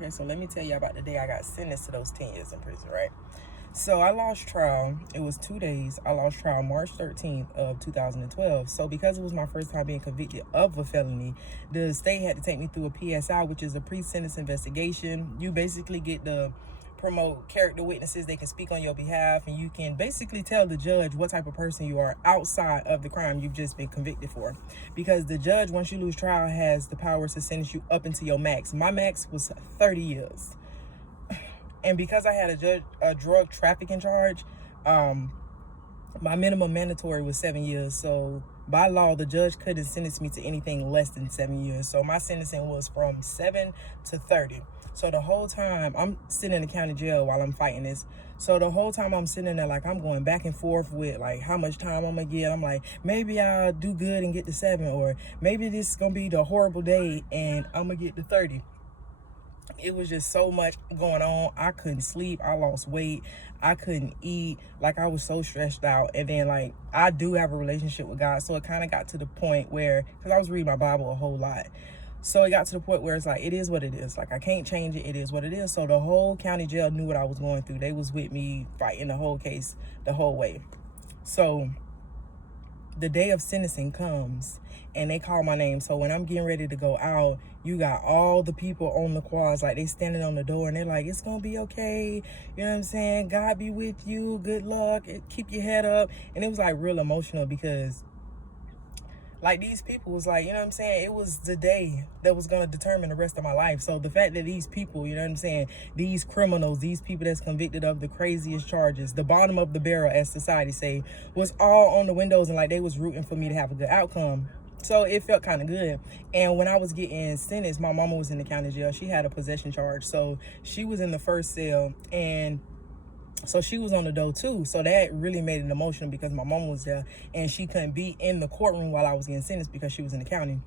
Okay, so let me tell you about the day I got sentenced to those 10 years in prison, right? So I lost trial. It was 2 days. I lost trial March 13th of 2012. So because it was my first time being convicted of a felony, the state had to take me through a PSI, which is a pre-sentence investigation. You basically get to promote character witnesses. They can speak on your behalf, and you can basically tell the judge what type of person you are outside of the crime you've just been convicted for. Because the judge, once you lose trial, has the power to sentence you up into your max. My max was 30 years. And because I had a drug trafficking charge, my minimum mandatory was 7 years. So by law, the judge couldn't sentence me to anything less than 7 years. So my sentencing was from 7 to 30. So the whole time I'm sitting in the county jail while I'm fighting this. So the whole time I'm sitting there, like, I'm going back and forth with like how much time I'm gonna get. I'm like, maybe I'll do good and get to 7, or maybe this is gonna be the horrible day and I'm gonna get to 30. It was just so much going on. I couldn't sleep. I lost weight. I couldn't eat. Like, I was so stressed out. And then, like, I do have a relationship with God, so it kind of got to the point where, because I was reading my Bible a whole lot, so it got to the point where it's like, it is what it is. Like, I can't change it. It is what it is. So the whole county jail knew what I was going through. They was with me fighting the whole case the whole way. So the day of sentencing comes and they call my name. So when I'm getting ready to go out, you got all the people on the quads, like, they standing on the door and they're like, it's gonna be okay, you know what I'm saying, God be with you, good luck, keep your head up. And it was like real emotional, because like, these people was like, you know what I'm saying, it was the day that was going to determine the rest of my life. So the fact that these people, you know what I'm saying, these criminals, these people that's convicted of the craziest charges, the bottom of the barrel, as society say, was all on the windows, and like, they was rooting for me to have a good outcome. So it felt kind of good. And when I was getting sentenced, my mama was in the county jail. She had a possession charge. So she was in the first cell, and so she was on the door too. So that really made it emotional, because my mom was there and she couldn't be in the courtroom while I was getting sentenced because she was in the county.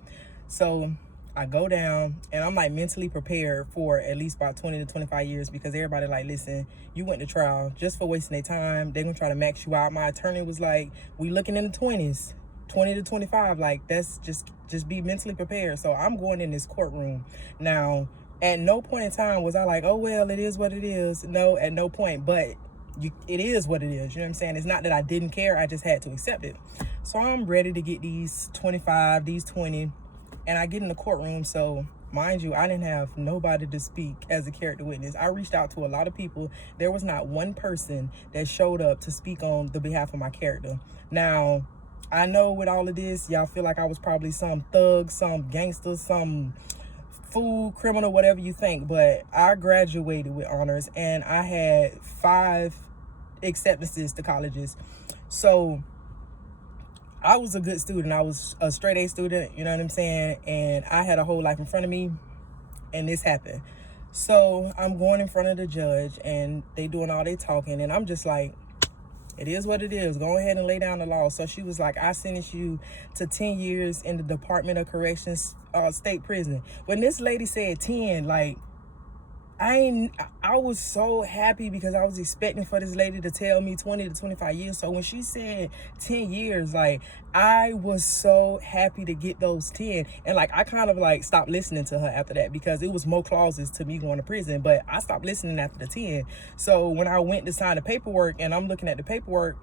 So I go down and I'm like mentally prepared for at least about 20 to 25 years, because everybody like, listen, you went to trial just for wasting their time. They're gonna try to max you out. My attorney was like, we looking in the 20s, 20 to 25. Like, that's just be mentally prepared. So I'm going in this courtroom. Now, at no point in time was I like, oh, well, it is what it is. No, at no point. But it is what it is. You know what I'm saying? It's not that I didn't care. I just had to accept it. So I'm ready to get these 25, these 20. And I get in the courtroom. So mind you, I didn't have nobody to speak as a character witness. I reached out to a lot of people. There was not one person that showed up to speak on the behalf of my character. Now, I know with all of this, y'all feel like I was probably some thug, some gangster, some fool, criminal, whatever you think, but I graduated with honors and I had 5 acceptances to colleges. So I was a good student. I was a straight A student, you know what I'm saying? And I had a whole life in front of me, and this happened. So I'm going in front of the judge and they doing all they talking, and I'm just like, it is what it is. Go ahead and lay down the law. So she was like, I sentence you to 10 years in the Department of Corrections state prison. When this lady said 10, like, I was so happy, because I was expecting for this lady to tell me 20 to 25 years. So when she said 10 years, like, I was so happy to get those 10. And like, I kind of like stopped listening to her after that, because it was more clauses to me going to prison, but I stopped listening after the 10. So when I went to sign the paperwork and I'm looking at the paperwork,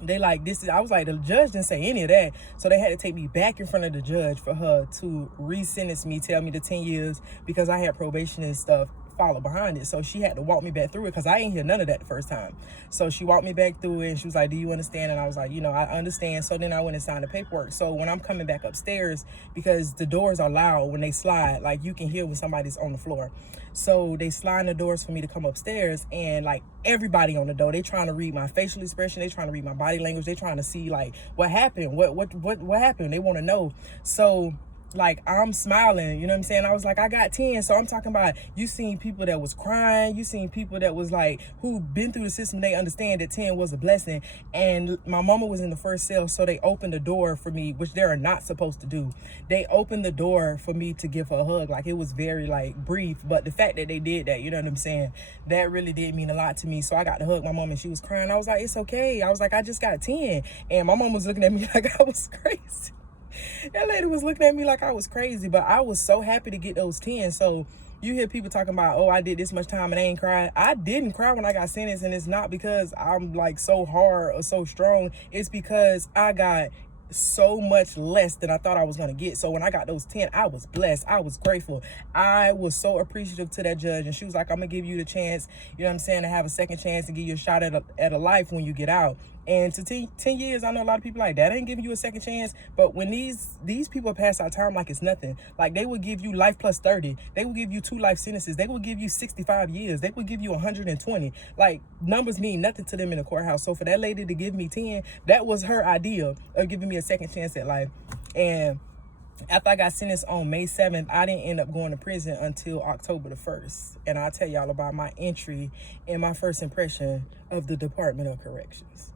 they like, this is, I was like, the judge didn't say any of that. So they had to take me back in front of the judge for her to re-sentence me, tell me the 10 years, because I had probation and stuff follow behind it. So she had to walk me back through it, because I ain't hear none of that the first time. So she walked me back through it and she was like, do you understand? And I was like, you know, I understand. So then I went and signed the paperwork. So when I'm coming back upstairs, because the doors are loud when they slide, like, you can hear when somebody's on the floor. So they slide the doors for me to come upstairs, and like, everybody on the door, they trying to read my facial expression, they trying to read my body language, they trying to see like what happened, what happened. They want to know. So like, I'm smiling, you know what I'm saying? I was like, I got 10. So I'm talking about, you seen people that was crying, you seen people that was like, who been through the system, they understand that 10 was a blessing. And my mama was in the first cell, so they opened the door for me, which they are not supposed to do. They opened the door for me to give her a hug. Like, it was very like brief, but the fact that they did that, you know what I'm saying, that really did mean a lot to me. So I got to hug my mom and she was crying. I was like, it's okay. I was like, I just got 10. And my mom was looking at me like I was crazy. That lady was looking at me like I was crazy, but I was so happy to get those 10. So You hear people talking about, oh, I did this much time and I ain't cried. I didn't cry when I got sentenced, and it's not because I'm like so hard or so strong. It's because I got so much less than I thought I was going to get. So when I got those 10, I was blessed. I was grateful. I was so appreciative to that judge. And she was like, I'm going to give you the chance, you know what I'm saying, to have a second chance and give you a shot at a life when you get out. And to 10 years, I know a lot of people like that ain't giving you a second chance. But when these people pass our time like it's nothing, like they will give you life plus 30. They will give you 2 life sentences. They will give you 65 years. They will give you 120. Like, numbers mean nothing to them in the courthouse. So for that lady to give me 10, that was her idea of giving me a second chance at life. And after I got sentenced on May 7th, I didn't end up going to prison until October the 1st. And I'll tell y'all about my entry and my first impression of the Department of Corrections.